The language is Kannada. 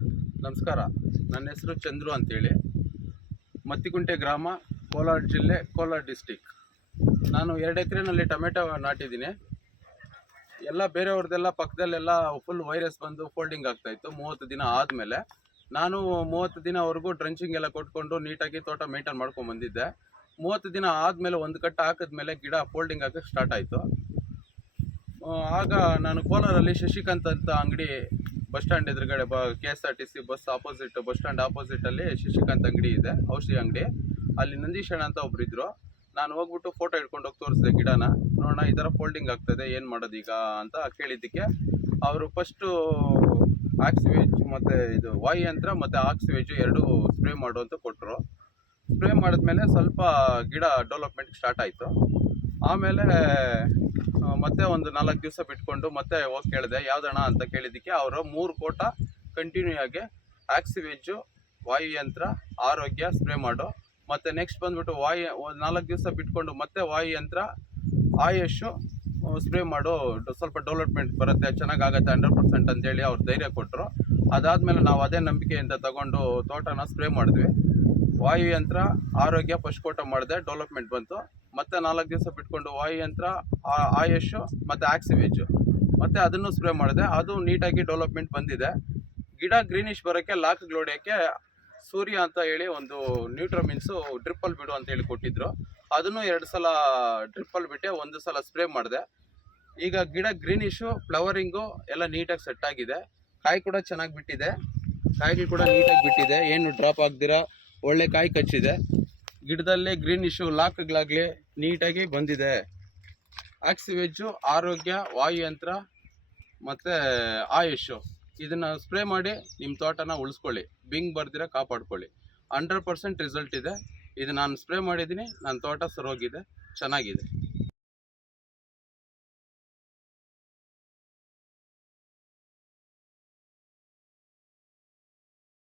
ನಮಸ್ಕಾರ. ನನ್ನ ಹೆಸರು ಚಂದ್ರು ಅಂತೇಳಿ. ಮತ್ತಿಕುಂಟೆ ಗ್ರಾಮ, ಕೋಲಾರ ಜಿಲ್ಲೆ, ಕೋಲಾರ ಡಿಸ್ಟಿಕ್ ನಾನು ಎರಡು ಎಕರೆನಲ್ಲಿ ಟೊಮೆಟೊ ನಾಟಿದ್ದೀನಿ. ಎಲ್ಲ ಬೇರೆಯವ್ರದ್ದೆಲ್ಲ ಪಕ್ಕದಲ್ಲೆಲ್ಲ ಫುಲ್ ವೈರಸ್ ಬಂದು ಫೋಲ್ಡಿಂಗ್ ಆಗ್ತಾಯಿತ್ತು ಮೂವತ್ತು ದಿನ ಆದಮೇಲೆ. ನಾನು ಮೂವತ್ತು ದಿನವರೆಗೂ ಡ್ರೆಂಚಿಂಗ್ ಎಲ್ಲ ಕೊಟ್ಕೊಂಡು ನೀಟಾಗಿ ತೋಟ ಮೇಂಟೈನ್ ಮಾಡ್ಕೊಂಡು ಬಂದಿದ್ದೆ. ಮೂವತ್ತು ದಿನ ಆದಮೇಲೆ ಒಂದು ಕಟ್ಟ ಹಾಕಿದ್ಮೇಲೆ ಗಿಡ ಫೋಲ್ಡಿಂಗ್ ಆಗಕ್ಕೆ ಸ್ಟಾರ್ಟ್ ಆಯಿತು. ಆಗ ನಾನು ಕೋಲಾರಲ್ಲಿ ಶಶಿಕಾಂತ್ ಅಂತ ಅಂಗಡಿ ಬಸ್ ಸ್ಟ್ಯಾಂಡ್ ಎದುರುಗಡೆ ಬ, K S R T C bus opposite bus stand ಆಪೋಸಿಟಲ್ಲಿ Shashikant ಅಂಗಡಿ ಇದೆ, ಔಷಧಿ ಅಂಗಡಿ. ಅಲ್ಲಿ ನಂದೀಶಣ್ಣ ಅಂತ ಒಬ್ರು ಇದ್ರು. ನಾನು ಹೋಗ್ಬಿಟ್ಟು ಫೋಟೋ ಹಿಡ್ಕೊಂಡು ಹೋಗಿ ತೋರಿಸಿದೆ ಗಿಡನ. ನೋಡೋಣ, ಈ ಥರ ಫೋಲ್ಡಿಂಗ್ ಆಗ್ತದೆ, ಏನು ಮಾಡೋದು ಈಗ ಅಂತ ಕೇಳಿದ್ದಕ್ಕೆ ಅವರು ಫಸ್ಟು ಆಕ್ಸಿವೇಜ್ ಮತ್ತು ಇದು ವಾಯು ಯಂತ್ರ ಮತ್ತು ಆಕ್ಸಿವೇಜು ಎರಡು ಸ್ಪ್ರೇ ಮಾಡು ಅಂತ ಕೊಟ್ಟರು ಸ್ಪ್ರೇ ಮಾಡಿದ್ಮೇಲೆ ಸ್ವಲ್ಪ ಗಿಡ ಡೆವಲಪ್ಮೆಂಟ್ ಸ್ಟಾರ್ಟ್ ಆಯಿತು. ಆಮೇಲೆ ಮತ್ತೆ ಒಂದು ನಾಲ್ಕು ದಿವಸ ಬಿಟ್ಕೊಂಡು ಮತ್ತೆ ಹೋಗಿ ಕೇಳಿದೆ, ಯಾವ್ದಣ್ಣ ಅಂತ ಕೇಳಿದ್ದಕ್ಕೆ ಅವರು ಮೂರು ಕೋಟ ಕಂಟಿನ್ಯೂ ಆಗಿ ಆಕ್ಸಿವೇಜು ವಾಯುಯಂತ್ರ ಆರೋಗ್ಯ ಸ್ಪ್ರೇ ಮಾಡು. ಮತ್ತು ನೆಕ್ಸ್ಟ್ ಬಂದ್ಬಿಟ್ಟು ವಾಯು, ಒಂದು ನಾಲ್ಕು ದಿವಸ ಬಿಟ್ಕೊಂಡು ಮತ್ತೆ ವಾಯುಯಂತ್ರ ಆಯುಷು ಸ್ಪ್ರೇ ಮಾಡು. ಸ್ವಲ್ಪ ಡೆವಲಪ್ಮೆಂಟ್ ಬರುತ್ತೆ, ಚೆನ್ನಾಗಾಗತ್ತೆ ಹಂಡ್ರೆಡ್ ಪರ್ಸೆಂಟ್ ಅಂತೇಳಿ ಅವ್ರು ಧೈರ್ಯ ಕೊಟ್ಟರು ಅದಾದಮೇಲೆ ನಾವು ಅದೇ ನಂಬಿಕೆಯಿಂದ ತಗೊಂಡು ತೋಟನ ಸ್ಪ್ರೇ ಮಾಡಿದ್ವಿ. ವಾಯುಯಂತ್ರ ಆರೋಗ್ಯ, ಪಶುಕೋಟ ಕೋಟ ಮಾಡಿದೆ ಡೆವಲಪ್ಮೆಂಟ್ ಬಂತು. ಮತ್ತೆ ನಾಲ್ಕು ದಿವಸ ಬಿಟ್ಕೊಂಡು ವಾಯುಯಂತ್ರ ಆಯುಷು ಮತ್ತು ಆಕ್ಸಿವೇಜು ಮತ್ತೆ ಅದನ್ನು ಸ್ಪ್ರೇ ಮಾಡಿದೆ. ಅದು ನೀಟಾಗಿ ಡೆವಲಪ್ಮೆಂಟ್ ಬಂದಿದೆ. ಗಿಡ ಗ್ರೀನಿಶ್ ಬರೋಕ್ಕೆ ಲಾಕ್ ಗ್ಲೋಡಿಯೋಕ್ಕೆ ಸೂರ್ಯ ಅಂತ ಹೇಳಿ ಒಂದು ನ್ಯೂಟ್ರಮಿನ್ಸು ಡ್ರಿಪ್ಪಲ್ಲಿ ಬಿಡು ಅಂತ ಹೇಳಿ ಕೊಟ್ಟಿದ್ರು. ಅದನ್ನು ಎರಡು ಸಲ ಡ್ರಿಪ್ಪಲ್ಲಿ ಬಿಟ್ಟೆ, ಒಂದು ಸಲ ಸ್ಪ್ರೇ ಮಾಡಿದೆ. ಈಗ ಗಿಡ ಗ್ರೀನಿಶು ಫ್ಲವರಿಂಗು ಎಲ್ಲ ನೀಟಾಗಿ ಸೆಟ್ ಆಗಿದೆ. ಕಾಯಿ ಕೂಡ ಚೆನ್ನಾಗಿ ಬಿಟ್ಟಿದೆ. ಕಾಯಿಗಳು ಕೂಡ ನೀಟಾಗಿ ಬಿಟ್ಟಿದೆ. ಏನು ಡ್ರಾಪ್ ಆಗ್ದಿರ ಒಳ್ಳೆ ಕಾಯಿ ಕಚ್ಚಿದೆ. ಗಿಡದಲ್ಲೇ ಗ್ರೀನ್ ಇಶ್ಯೂ ಲಾಕ್ಗಳಾಗಲಿ ನೀಟಾಗಿ ಬಂದಿದೆ. ಆಕ್ಸಿವೆಜ್ಜು ಆರೋಗ್ಯ, ವಾಯುಯಂತ್ರ ಮತ್ತು ಆಯುಷು ಇದನ್ನು ಸ್ಪ್ರೇ ಮಾಡಿ ನಿಮ್ಮ ತೋಟನ ಉಳಿಸ್ಕೊಳ್ಳಿ. ಬಿಂಗ್ ಬರ್ದಿರ ಕಾಪಾಡ್ಕೊಳ್ಳಿ. ಹಂಡ್ರೆಡ್ ಪರ್ಸೆಂಟ್ ರಿಸಲ್ಟ್ ಇದೆ. ಇದು ನಾನು ಸ್ಪ್ರೇ ಮಾಡಿದ್ದೀನಿ. ನನ್ನ ತೋಟ ಸರೋಗಿದೆ. ಚೆನ್ನಾಗಿದೆ.